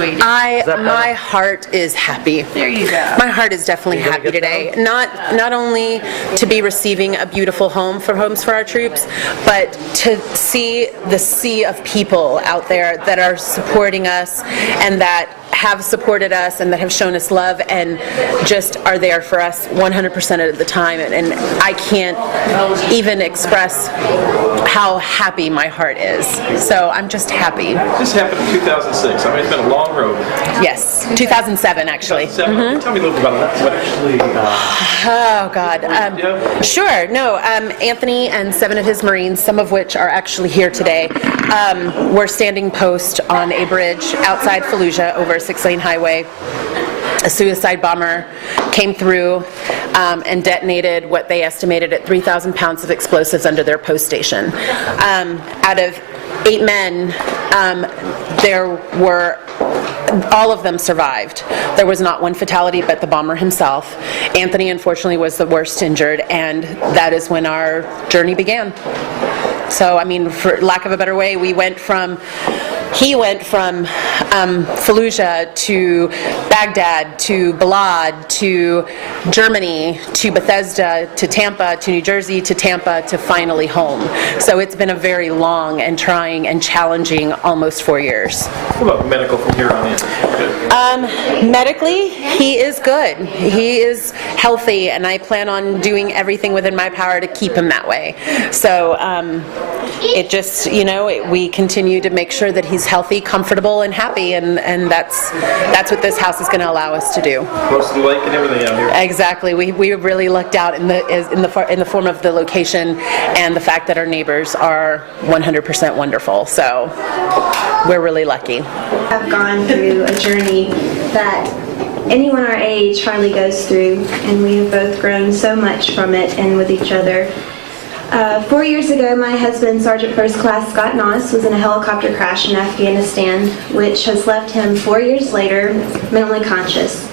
My heart is happy. There you go. My heart is definitely happy today. Not only to be receiving a beautiful home for Homes for Our Troops, but to see the sea of people out there that are supporting us and that have supported us and that have shown us love and just are there for us 100% of the time. And I can't even express how happy my heart is. So I'm just happy. This happened in 2006. I mean, it's been a long road. Yes, 2007 actually. 2007. Mm-hmm. Tell me a little bit about that. What actually... Oh, God. Sure. No, Anthony and 7 of his Marines, some of which are actually here today, were standing post on a bridge outside Fallujah over a 6-lane highway. A suicide bomber came through and detonated what they estimated at 3,000 pounds of explosives under their post station. Out of 8 men, all of them survived. There was not one fatality but the bomber himself. Anthony, unfortunately, was the worst injured, and that is when our journey began. So, I mean, for lack of a better way, he went from Fallujah to Baghdad to Balad to Germany to Bethesda to Tampa to New Jersey to Tampa to finally home. So it's been a very long and trying and challenging almost 4 years. What about medical from here on in? Medically, he is good. He is healthy, and I plan on doing everything within my power to keep him that way. So it just, we continue to make sure that he's healthy, comfortable, and happy, and that's what this house is going to allow us to do. Close to the lake and everything out here. Exactly. We really lucked out in the form of the location and the fact that our neighbors are 100% wonderful. So we're really lucky. I've gone through a journey that anyone our age hardly goes through, and we have both grown so much from it and with each other. 4 years ago, my husband, Sergeant First Class Scott Noss, was in a helicopter crash in Afghanistan, which has left him 4 years later mentally conscious.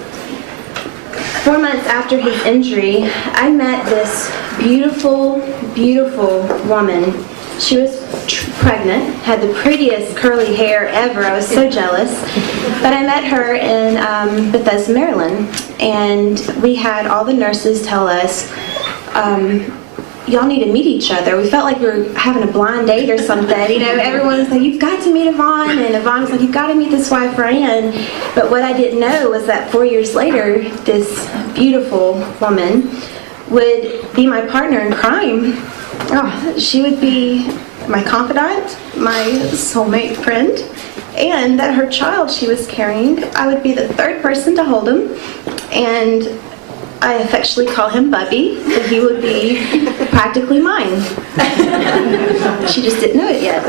4 months after his injury, I met this beautiful, beautiful woman. She was pregnant, had the prettiest curly hair ever. I was so jealous. But I met her in Bethesda, Maryland, and we had all the nurses tell us, y'all need to meet each other. We felt like we were having a blind date or something. Everyone was like, you've got to meet Yvonne, and Yvonne was like, you've got to meet this wife, Ryan. But what I didn't know was that 4 years later, this beautiful woman would be my partner in crime. Oh, she would be my confidant, my soulmate friend, and that her child she was carrying, I would be the third person to hold him, and I affectionately call him Bubby, and he would be practically mine. She just didn't know it yet.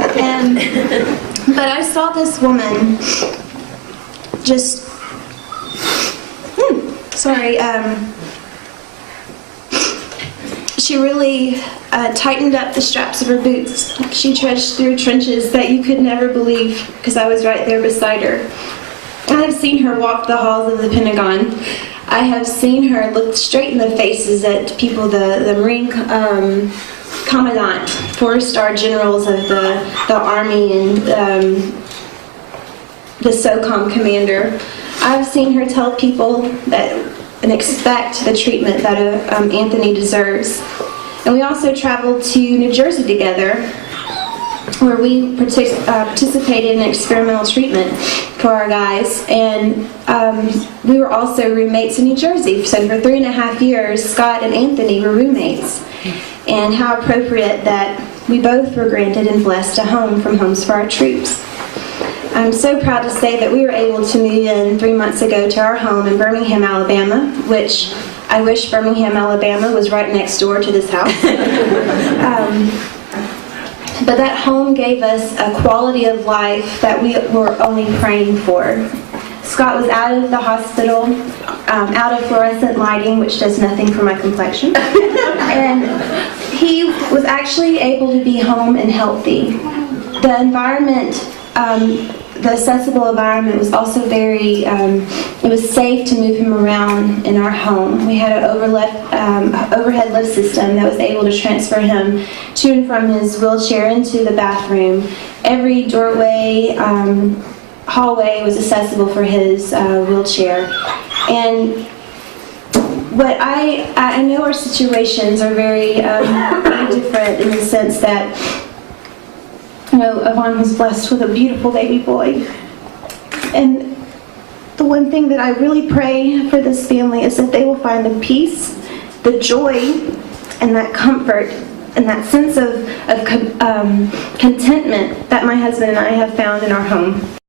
But I saw this woman just, she really tightened up the straps of her boots. She trudged through trenches that you could never believe, because I was right there beside her. I have seen her walk the halls of the Pentagon. I have seen her look straight in the faces at people, the Marine Commandant, 4-star generals of the Army, and the SOCOM commander. I've seen her tell people that and expect the treatment that Anthony deserves. And we also traveled to New Jersey together, where we participated in experimental treatment for our guys, and we were also roommates in New Jersey. So for 3.5 years, Scott and Anthony were roommates. And how appropriate that we both were granted and blessed a home from Homes for Our Troops. I'm so proud to say that we were able to move in 3 months ago to our home in Birmingham, Alabama, which I wish Birmingham, Alabama was right next door to this house. But that home gave us a quality of life that we were only praying for. Scott was out of the hospital, out of fluorescent lighting, which does nothing for my complexion. And he was actually able to be home and healthy. The environment, the accessible environment was also very, it was safe to move him around in our home. We had an overhead lift system that was able to transfer him to and from his wheelchair into the bathroom. Every doorway, hallway was accessible for his wheelchair. And what I know our situations are very different in the sense that, you know, Yvonne was blessed with a beautiful baby boy. And the one thing that I really pray for this family is that they will find the peace, the joy, and that comfort, and that sense of contentment that my husband and I have found in our home.